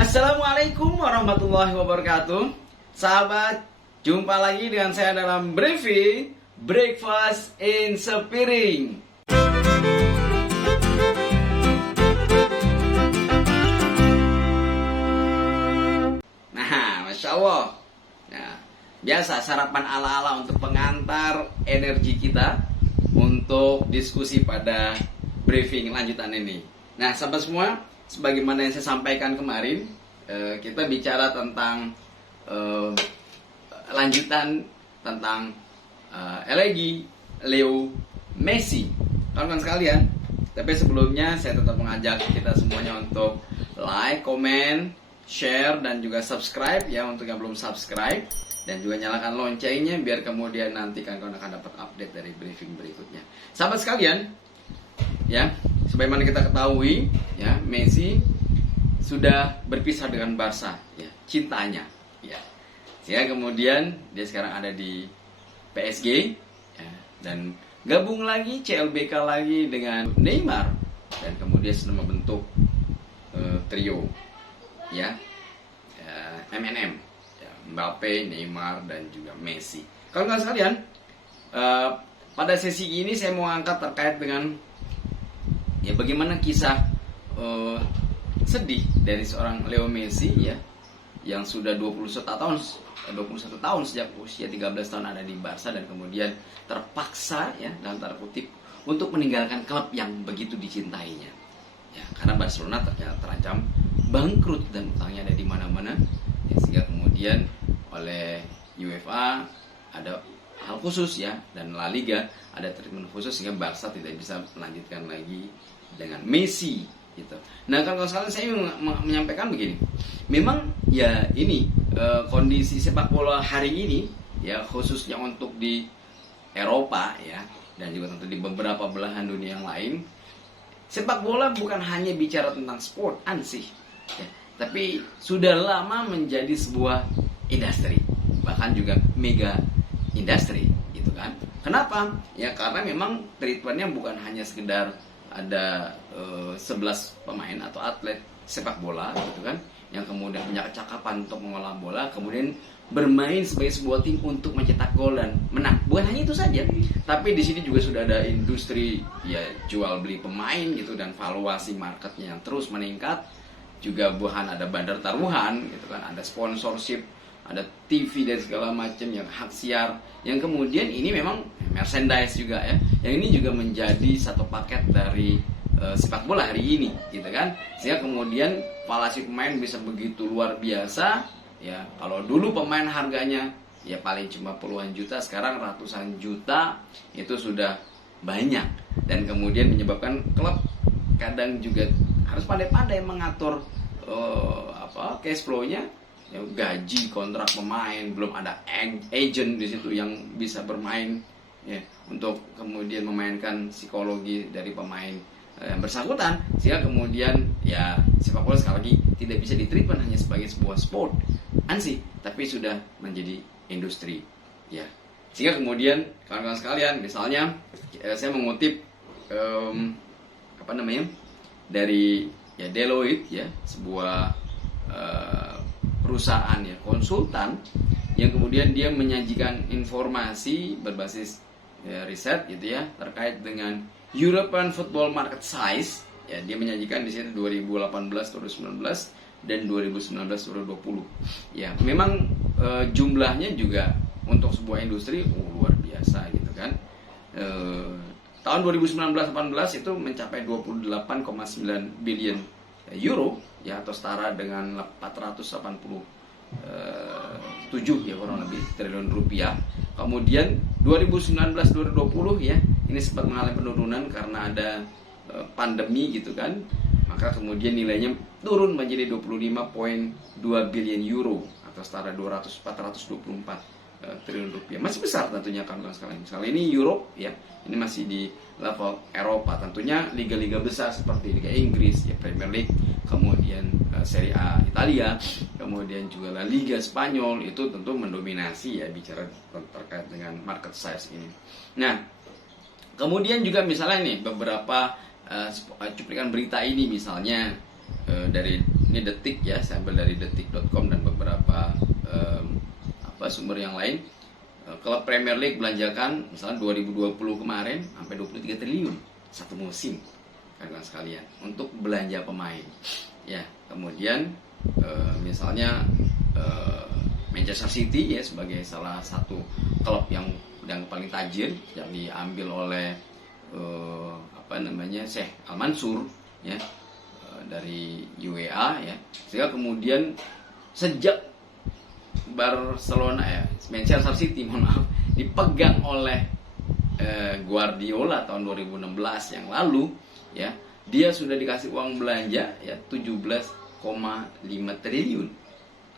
Assalamualaikum warahmatullahi wabarakatuh. Sahabat, jumpa lagi dengan saya dalam briefing Breakfast in Sepiring. Nah, Masya Allah. Nah, biasa sarapan ala-ala untuk pengantar energi kita untuk diskusi pada briefing lanjutan ini. Nah, sahabat semua, sebagaimana yang saya sampaikan kemarin, kita bicara tentang lanjutan tentang elegi Leo Messi, kawan-kawan sekalian. Tapi sebelumnya saya tetap mengajak kita semuanya untuk like, comment, share, dan juga subscribe ya untuk yang belum subscribe, dan juga nyalakan loncengnya biar kemudian nanti kalian akan dapat update dari briefing berikutnya. Sahabat sekalian, ya, sebagaimana kita ketahui, ya, Messi sudah berpisah dengan Barca, ya, cintanya, ya. Sehingga kemudian dia sekarang ada di PSG, ya, dan gabung lagi CLBK lagi dengan Neymar, dan kemudian sudah membentuk trio, ya, MNM, ya, Mbappe, Neymar, dan juga Messi. Kawan-kawan sekalian, pada sesi ini saya mau angkat terkait dengan ya bagaimana kisah sedih dari seorang Leo Messi, ya, yang sudah 21 tahun sejak usia 13 tahun ada di Barca, dan kemudian terpaksa, ya, dalam tanda kutip, untuk meninggalkan klub yang begitu dicintainya, ya, karena Barcelona terancam bangkrut dan utangnya ada di mana-mana, ya, sehingga kemudian oleh UEFA ada hal khusus, ya, dan La Liga ada treatment khusus sehingga Barca tidak bisa melanjutkan lagi dengan Messi, gitu. Nah, kalau sekalian saya menyampaikan begini, memang ya ini kondisi sepak bola hari ini, ya, khususnya untuk di Eropa, ya, dan juga tentu di beberapa belahan dunia yang lain, sepak bola bukan hanya bicara tentang sport ansih, ya, tapi sudah lama menjadi sebuah industri, bahkan juga mega industri, gitu kan. Kenapa? Ya karena memang treatmentnya bukan hanya sekedar ada 11 pemain atau atlet sepak bola, gitu kan, yang kemudian punya kecakapan untuk mengolah bola, kemudian bermain sebagai sebuah tim untuk mencetak gol dan menang. Bukan hanya itu saja, tapi di sini juga sudah ada industri, ya, jual beli pemain, gitu, dan valuasi marketnya yang terus meningkat. Juga bukan ada bandar taruhan, gitu kan, ada sponsorship, ada TV dan segala macam yang hak siar, yang kemudian ini memang merchandise juga, ya, yang ini juga menjadi satu paket dari sepak bola hari ini, gitu kan, sehingga kemudian valuasi pemain bisa begitu luar biasa, ya. Kalau dulu pemain harganya ya paling cuma puluhan juta, sekarang ratusan juta, itu sudah banyak, dan kemudian menyebabkan klub kadang juga harus pandai-pandai mengatur cash flow-nya, ya, gaji, kontrak pemain, belum ada agent di situ yang bisa bermain, ya, untuk kemudian memainkan psikologi dari pemain yang bersangkutan, sehingga kemudian ya sepak bola sekali lagi tidak bisa ditreatment hanya sebagai sebuah sport ansih, tapi sudah menjadi industri, ya. Sehingga kemudian kawan-kawan sekalian, misalnya saya mengutip dari, ya, Deloitte, ya, sebuah perusahaan, ya, konsultan, yang kemudian dia menyajikan informasi berbasis, ya, riset, gitu ya, terkait dengan European Football Market Size, ya. Dia menyajikan di situ 2018, 2019, dan 2019-2020. Ya, memang jumlahnya juga untuk sebuah industri luar biasa, gitu kan. Tahun 2019-18 itu mencapai 28,9 billion euro, ya, atau setara dengan 487 ya kurang lebih triliun rupiah. Kemudian 2019-2020, ya, ini sempat mengalami penurunan karena ada pandemi, gitu kan. Maka kemudian nilainya turun menjadi 25,2 billion euro atau setara 424 triliun rupiah. Masih besar tentunya kawan-kawan sekalian. Misalnya ini Europe, ya, ini masih di level Eropa. Tentunya liga-liga besar seperti Liga Inggris, ya, Premier League, kemudian Serie A Italia, kemudian juga La Liga Spanyol, itu tentu mendominasi, ya, bicara terkait dengan market size ini. Nah, kemudian juga misalnya nih beberapa cuplikan berita ini, misalnya dari ini Detik ya, saya ambil dari detik.com dan beberapa sumber yang lain. Klub Premier League belanjakan misalnya 2020 kemarin sampai 23 triliun satu musim, kawan sekalian, untuk belanja pemain. Ya, kemudian misalnya Manchester City ya sebagai salah satu klub yang paling tajir yang diambil oleh Sheikh Al Mansur ya, dari UEA ya, sehingga kemudian sejak Barcelona ya, Manchester City dipegang oleh Guardiola tahun 2016 yang lalu ya, dia sudah dikasih uang belanja ya 17,5 triliun.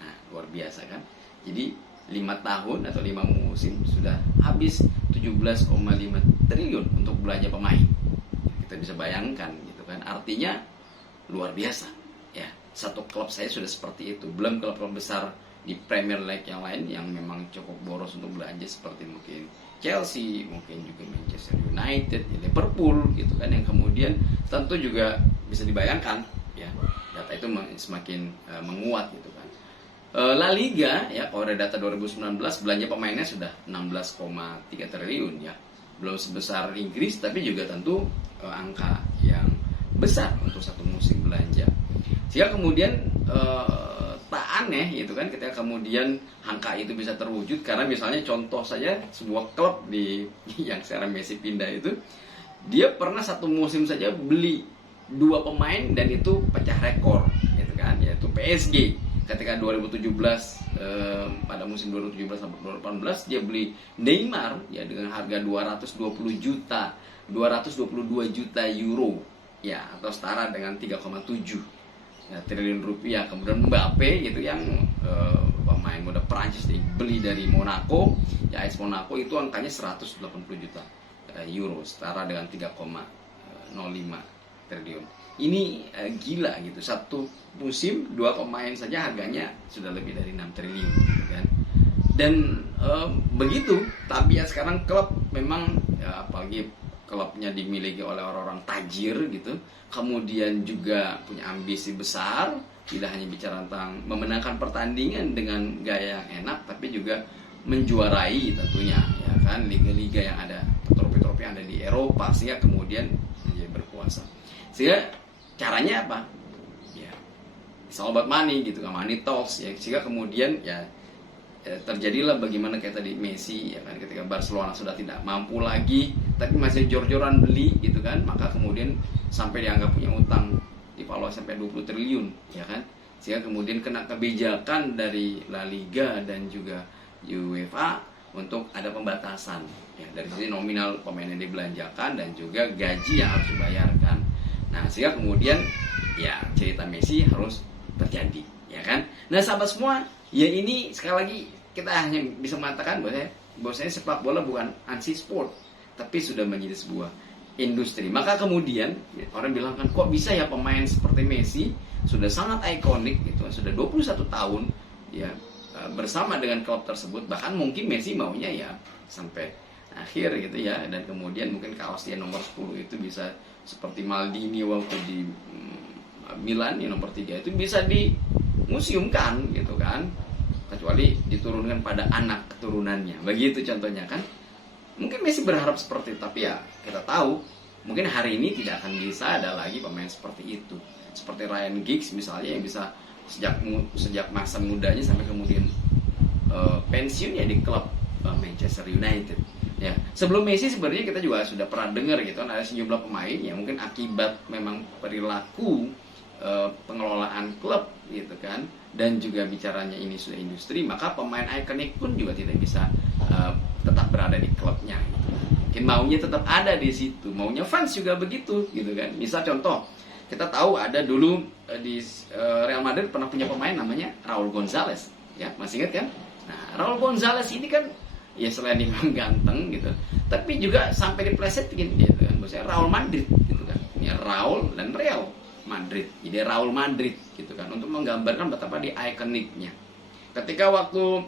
Nah, luar biasa kan? Jadi 5 tahun atau 5 musim sudah habis 17,5 triliun untuk belanja pemain. Kita bisa bayangkan gitu kan. Artinya luar biasa ya. Satu klub saya sudah seperti itu. Belum klub-klub besar di Premier League yang lain yang memang cukup boros untuk belanja, seperti mungkin Chelsea, mungkin juga Manchester United, Liverpool gitu kan, yang kemudian tentu juga bisa dibayangkan ya, data itu semakin menguat gitu kan. La Liga ya, kalau ada data 2019 belanja pemainnya sudah 16,3 triliun ya. Belum sebesar Inggris, tapi juga tentu angka yang besar untuk satu musim belanja. Sehingga kemudian tak aneh gitu kan ketika kemudian angka itu bisa terwujud, karena misalnya contoh saja sebuah klub di yang sekarang Messi pindah itu, dia pernah satu musim saja beli 2 pemain dan itu pecah rekor gitu kan, yaitu PSG ketika 2017 pada musim 2017 sampai 2018 dia beli Neymar ya dengan harga 222 juta euro ya, atau setara dengan 3,7 triliun rupiah. Kemudian Mbappe gitu yang pemain muda Prancis dibeli dari Monaco ya, AS Monaco itu angkanya 180 juta euro, setara dengan 3,05 triliun. Ini gila gitu, satu musim 2 pemain saja harganya sudah lebih dari 6 triliun gitu kan. Dan begitu tabiat sekarang klub memang ya, apalagi klubnya dimiliki oleh orang-orang tajir gitu, kemudian juga punya ambisi besar, tidak hanya bicara tentang memenangkan pertandingan dengan gaya yang enak, tapi juga menjuarai tentunya ya kan liga-liga yang ada, trofi-trofi yang ada di Eropa, sehingga kemudian menjadi berkuasa. Sehingga caranya apa? Ya, it's all about money gitu kan, money talks ya. Sehingga kemudian ya terjadilah bagaimana kayak tadi Messi ya kan, ketika Barcelona sudah tidak mampu lagi tapi masih jor-joran beli gitu kan, maka kemudian sampai dianggap punya utang divaluasi sampai 20 triliun ya kan, sehingga kemudian kena kebijakan dari La Liga dan juga UEFA untuk ada pembatasan ya, dari sisi nominal pemain yang dibelanjakan dan juga gaji yang harus dibayarkan. Nah, sehingga kemudian ya cerita Messi harus terjadi ya kan. Nah, sahabat semua, ya ini sekali lagi kita hanya bisa mengatakan bahwasanya sepak bola bukan ansi sport, tapi sudah menjadi sebuah industri. Maka kemudian ya, orang bilang kan, kok bisa ya pemain seperti Messi sudah sangat ikonik gitu, sudah 21 tahun ya bersama dengan klub tersebut, bahkan mungkin Messi maunya ya sampai akhir gitu ya, dan kemudian mungkin kaos dia nomor 10 itu bisa seperti Maldini waktu di Milan ya, nomor 3 itu bisa dimuseumkan gitu kan, kecuali diturunkan pada anak keturunannya, begitu contohnya kan. Mungkin Messi berharap seperti itu, tapi ya kita tahu mungkin hari ini tidak akan bisa ada lagi pemain seperti itu, seperti Ryan Giggs misalnya yang bisa sejak masa mudanya sampai kemudian pensiun ya di klub Manchester United ya. Sebelum Messi sebenarnya kita juga sudah pernah dengar gitu kan, ada sejumlah pemain yang mungkin akibat memang perilaku pengelolaan klub gitu kan, dan juga bicaranya ini sudah industri, maka pemain ikonik pun juga tidak bisa tetap berada di klubnya gitu. Mungkin maunya tetap ada di situ, maunya fans juga begitu gitu kan. Misal contoh, kita tahu ada dulu di Real Madrid pernah punya pemain namanya Raul Gonzalez ya, masih ingat kan? Nah, Raul Gonzalez ini kan ya selain dia ganteng gitu, tapi juga sampai diplesetin gitu kan, maksudnya Raul Madrid gitu kan, ya Raul dan Real Madrid, jadi Raul Madrid gitu kan, untuk menggambarkan betapa dia ikoniknya. Ketika waktu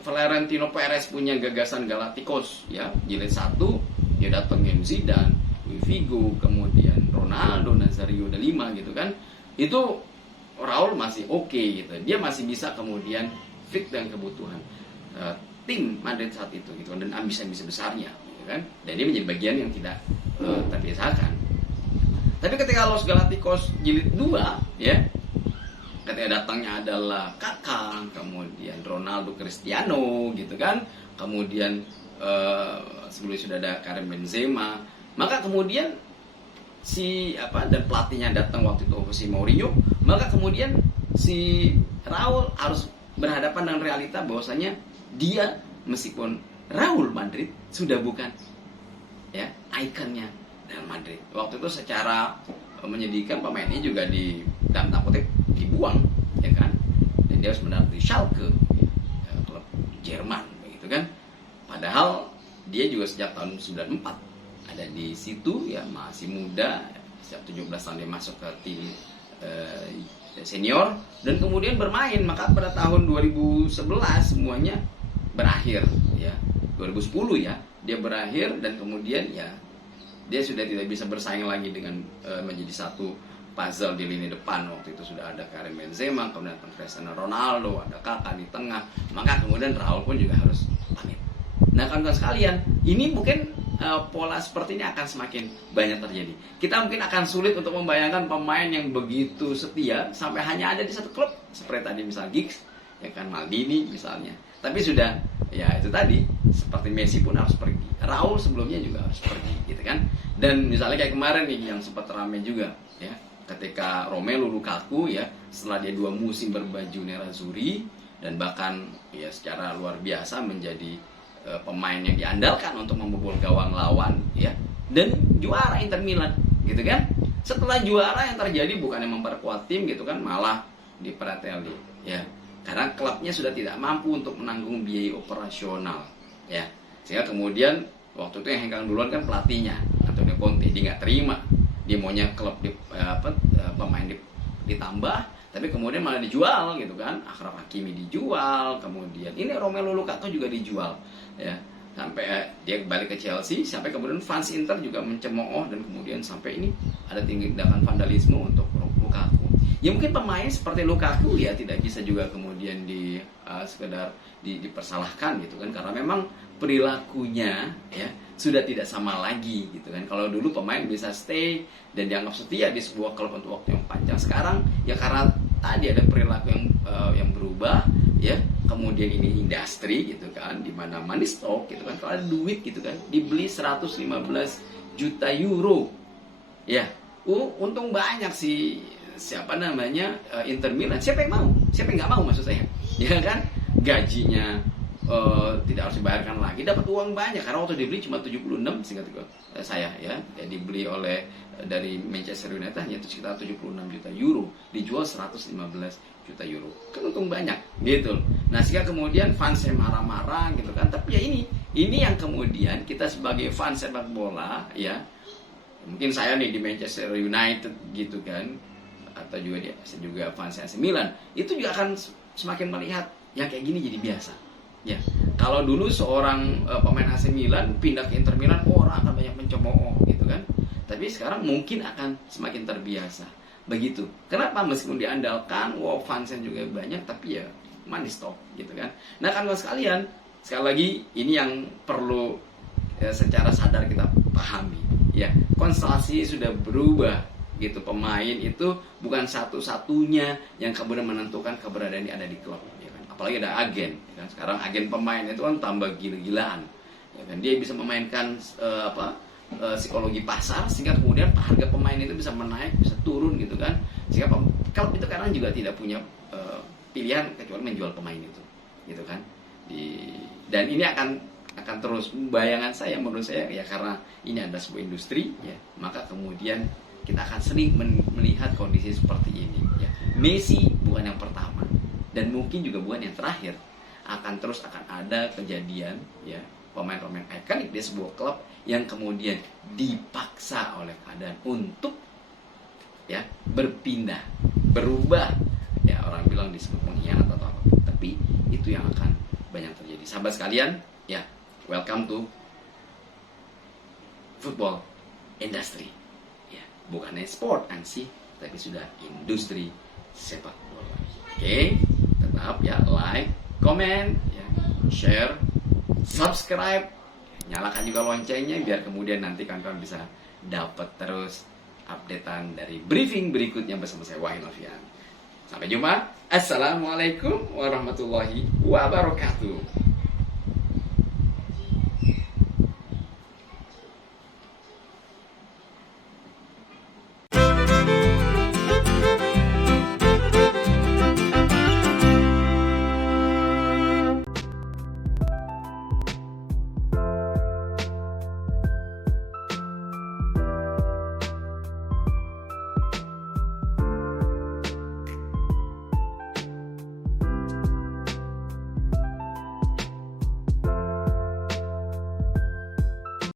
Florentino Perez punya gagasan Galacticos ya, jilid 1, dia datengin Zidane, Figo, kemudian Ronaldo, Nazario de Lima gitu kan, itu Raul masih oke gitu, dia masih bisa kemudian fit dengan kebutuhan tim Madrid saat itu gitu, dan ambisi-ambisi besarnya gitu kan, dan dia menjadi bagian yang tidak terbiasakan. Tapi ketika Los Galacticos jilid 2 ya, ketika datangnya adalah Kakang, kemudian Ronaldo, Cristiano gitu kan, kemudian sebelumnya sudah ada Karim Benzema, maka kemudian dan pelatihnya datang waktu itu si Mourinho, maka kemudian si Raul harus berhadapan dengan realita bahwasanya dia, meskipun Raul Madrid, sudah bukan ya ikonnya Real Madrid. Waktu itu secara menyedihkan pemainnya juga di dalam tanda kutip dibuang ya kan, dan dia harus mendarat di Schalke ya, klub Jerman begitu kan, padahal dia juga sejak tahun 94 ada di situ ya, masih muda, sejak 17 tahun dia masuk ke tim senior dan kemudian bermain. Maka pada tahun 2011 semuanya berakhir ya, 2010 ya dia berakhir, dan kemudian ya dia sudah tidak bisa bersaing lagi dengan menjadi satu puzzle di lini depan. Waktu itu sudah ada Karim Benzema, kemudian Cristiano Ronaldo, ada Kakak di tengah, maka kemudian Raul pun juga harus pamit. Nah kawan-kawan sekalian, ini mungkin pola seperti ini akan semakin banyak terjadi. Kita mungkin akan sulit untuk membayangkan pemain yang begitu setia sampai hanya ada di satu klub, seperti tadi misal Giggs, ya kan, Maldini misalnya. Tapi sudah, ya itu tadi, seperti Messi pun harus pergi, Raul sebelumnya juga harus pergi, gitu kan. Dan misalnya kayak kemarin nih yang sempat ramai juga, ya, ketika Romelu Lukaku ya, setelah dia 2 musim berbaju nerazzurri dan bahkan ya secara luar biasa menjadi pemain yang diandalkan untuk membobol gawang lawan ya, dan juara Inter Milan gitu kan. Setelah juara yang terjadi bukan yang memperkuat tim gitu kan, malah dipretelin ya, karena klubnya sudah tidak mampu untuk menanggung biaya operasional ya, sehingga kemudian waktu itu yang hengkang duluan kan pelatihnya Antonio Conte, dia nggak terima, dia maunya klub pemain ditambah, tapi kemudian malah dijual gitu kan. Achraf Hakimi dijual, kemudian ini Romelu Lukaku juga dijual ya, sampai dia balik ke Chelsea, sampai kemudian fans Inter juga mencemooh, dan kemudian sampai ini ada tindakan vandalisme untuk Lukaku. Ya mungkin pemain seperti Lukaku ya tidak bisa juga kemudian sekedar dipersalahkan gitu kan, karena memang perilakunya ya sudah tidak sama lagi gitu kan. Kalau dulu pemain bisa stay dan dianggap setia di sebuah klub untuk waktu yang panjang, sekarang ya karena tadi ada perilaku yang berubah ya, kemudian ini industri gitu kan, di mana money stock gitu kan, kalau ada duit gitu kan, dibeli 115 juta euro ya, untung banyak sih siapa namanya Inter Milan. Siapa yang mau, siapa yang nggak mau maksud saya ya kan, gajinya tidak harus dibayarkan lagi, dapat uang banyak karena waktu dibeli cuma 76 seingat saya ya, dibeli oleh dari Manchester United hanya itu sekitar 76 juta euro, dijual 115 juta euro, kan untung banyak gitu. Nah sehingga kemudian fansnya marah-marah gitu kan, tapi ya ini yang kemudian kita sebagai fans sepak bola ya, mungkin saya nih di Manchester United gitu kan, atau juga fans AC Milan, itu juga akan semakin melihat yang kayak gini jadi biasa. Ya, kalau dulu seorang pemain AC Milan pindah ke Inter Milan, orang akan banyak mencemooh gitu kan. Tapi sekarang mungkin akan semakin terbiasa. Begitu. Kenapa? Meskipun diandalkan, wow fansnya juga banyak, tapi ya money stock gitu kan. Nah kan sekalian, sekali lagi ini yang perlu secara sadar kita pahami. Ya, konstelasi sudah berubah gitu. Pemain itu bukan satu-satunya yang kemudian menentukan keberadaan dia ada di klub. Apalagi ada agen ya kan? Sekarang agen pemain itu kan tambah gila-gilaan ya kan? Dia bisa memainkan psikologi pasar, sehingga kemudian harga pemain itu bisa menaik, bisa turun gitu kan, sehingga klub itu kadang juga tidak punya pilihan kecuali menjual pemain itu gitu kan. Dan ini akan terus, bayangan saya, menurut saya ya, karena ini ada sebuah industri ya, maka kemudian kita akan sering melihat kondisi seperti ini ya. Messi bukan yang pertama dan mungkin juga bukan yang terakhir, akan ada kejadian ya, pemain-pemain ikonik di sebuah klub yang kemudian dipaksa oleh keadaan untuk ya berpindah, berubah ya, orang bilang disebut pengkhianat atau apa, tapi itu yang akan banyak terjadi. Sahabat sekalian ya, welcome to football industry ya, bukannya sport sih, tapi sudah industri sepak bola. Oke, tetap ya like, comment, ya, share, subscribe, nyalakan juga loncengnya biar kemudian nanti kawan-kawan bisa dapat terus updatean dari briefing berikutnya bersama saya Wahid Novian. Sampai jumpa. Assalamualaikum warahmatullahi wabarakatuh.